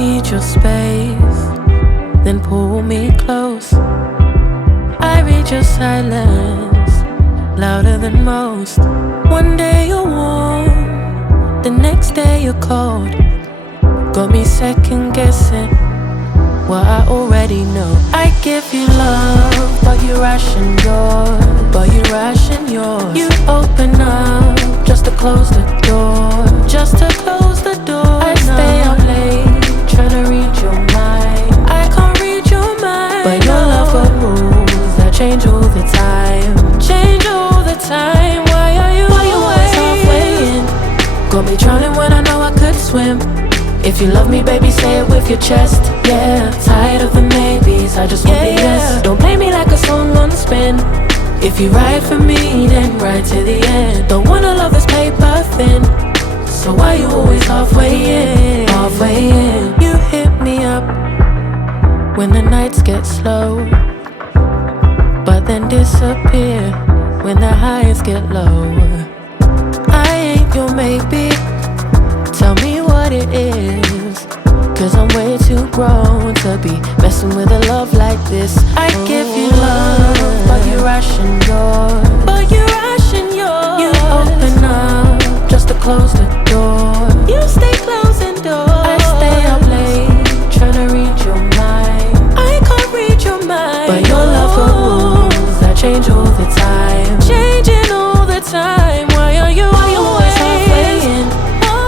need your space, then pull me close. I read your silence, louder than most. One day you're warm, the next day you're cold. Got me second guessing what I already know. I give you love, but you ration yours. You open up just to close the door. I stay up late, tryna read your mind. I can't read your mind, but your love got rules that change all the time. Why are you always halfway in? Got me drowning when I know I could swim. If you love me, baby, say it with your chest. Yeah, tired of the maybes, I just want the yes. Don't play me like a song on spin. If you ride for me, then ride to the end. Don't wanna love this paper thin, so why you always halfway in? You hit me up when the nights get slow, but then disappear when the highs get low. I ain't your maybe, tell me what it is, 'cause I'm way too grown to be messing with a love like this. I give you love, but you ration yours. You open up just to close the door. You stay closing doors. I stay up late, tryna read your mind. I can't read your mind, but your love got rules that change all the time. Why are you always halfway in?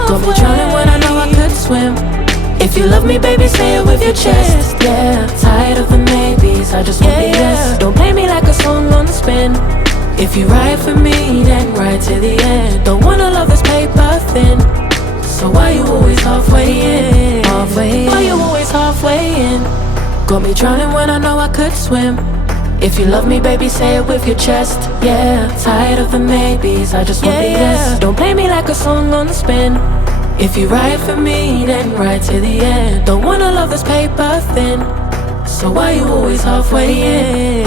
Got me drowning when I know I could swim. If you love me, baby, say it with your chest. Yeah, tired of the maybes, I just want the yes. Don't play me like a song on spin. If you ride for me, then ride to the end. Don't wanna love this paper thin, so why you always halfway in? Why you always halfway in? Got me drowning when I know I could swim. If you love me, baby, say it with your chest. Yeah, tired of the maybes, I just want the yes. Don't play me like a song on spin. If you ride for me, then ride to the end. Don't wanna love this paper thin, so why you always halfway in?